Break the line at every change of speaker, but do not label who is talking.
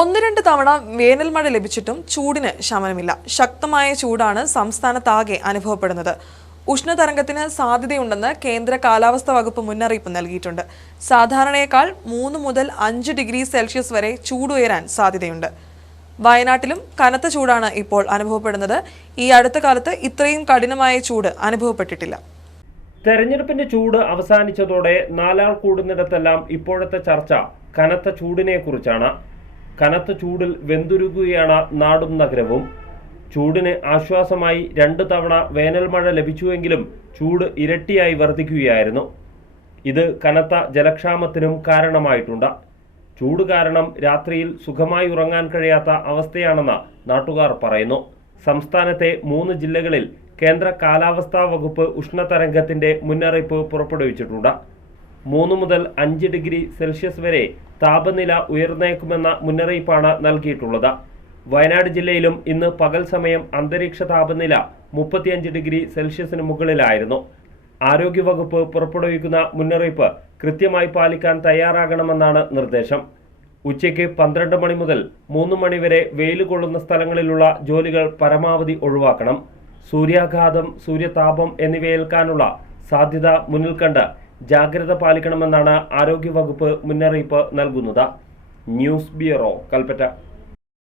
ഒന്ന് രണ്ട് തവണ വേനൽ മഴ ലഭിച്ചിട്ടും ചൂടിന് ശമനമില്ല ശക്തമായ ചൂടാണ് സംസ്ഥാനത്താകെ അനുഭവപ്പെടുന്നത് ഉഷ്ണതരംഗത്തിന് സാധ്യതയുണ്ടെന്ന് കേന്ദ്ര കാലാവസ്ഥ വകുപ്പ് മുന്നറിയിപ്പ് നൽകിയിട്ടുണ്ട് സാധാരണയേക്കാൾ മൂന്ന് മുതൽ അഞ്ച് ഡിഗ്രി സെൽഷ്യസ് വരെ ചൂടുയരാൻ സാധ്യതയുണ്ട് വയനാട്ടിലും കനത്ത ചൂടാണ് ഇപ്പോൾ അനുഭവപ്പെടുന്നത് ഈ അടുത്ത കാലത്ത് ഇത്രയും കഠിനമായ ചൂട് അനുഭവപ്പെട്ടിട്ടില്ല തെരഞ്ഞെടുപ്പിന്റെ ചൂട് അവസാനിച്ചതോടെ നാലാൾ കൂടുന്നിടത്തെല്ലാം ഇപ്പോഴത്തെ ചർച്ച കനത്ത ചൂടിനെ കുറിച്ചാണ് കനത്ത ചൂടിൽ വെന്തുരുകുകയാണ് നാടും നഗരവും ചൂടിന് ആശ്വാസമായി രണ്ട് തവണ വേനൽ മഴ ലഭിച്ചുവെങ്കിലും ചൂട് ഇരട്ടിയായി വർദ്ധിക്കുകയായിരുന്നു ഇത് കനത്ത ജലക്ഷാമത്തിനും കാരണമായിട്ടുണ്ട് ചൂട് കാരണം രാത്രിയിൽ സുഖമായി ഉറങ്ങാൻ കഴിയാത്ത അവസ്ഥയാണെന്ന് നാട്ടുകാർ പറയുന്നു സംസ്ഥാനത്തെ മൂന്ന് ജില്ലകളിൽ കേന്ദ്ര കാലാവസ്ഥാ വകുപ്പ് ഉഷ്ണതരംഗത്തിന്റെ മുന്നറിയിപ്പ് പുറപ്പെടുവിച്ചിട്ടുണ്ട് മൂന്ന് മുതൽ അഞ്ച് ഡിഗ്രി സെൽഷ്യസ് വരെ താപനില ഉയർന്നേക്കുമെന്ന മുന്നറിയിപ്പാണ് നൽകിയിട്ടുള്ളത് വയനാട് ജില്ലയിലും ഇന്ന് പകൽ സമയം അന്തരീക്ഷ താപനില മുപ്പത്തിയഞ്ച് ഡിഗ്രി സെൽഷ്യസിന് മുകളിലായിരുന്നു ആരോഗ്യവകുപ്പ് പുറപ്പെടുവിക്കുന്ന മുന്നറിയിപ്പ് കൃത്യമായി പാലിക്കാൻ തയ്യാറാകണമെന്നാണ് നിർദ്ദേശം ഉച്ചയ്ക്ക് പന്ത്രണ്ട് മണി മുതൽ മൂന്ന് മണി വരെ വെയിൽ കൊള്ളുന്ന സ്ഥലങ്ങളിലുള്ള ജോലികൾ പരമാവധി ഒഴിവാക്കണം സൂര്യാഘാതം സൂര്യതാപം എന്നിവയേൽക്കാനുള്ള സാധ്യത മുന്നിൽ കണ്ട് ജാഗ്രത പാലിക്കണമെന്നാണ് ആരോഗ്യവകുപ്പ് മുന്നറിയിപ്പ് നൽകുന്നത് ന്യൂസ് ബ്യൂറോ കൽപ്പറ്റ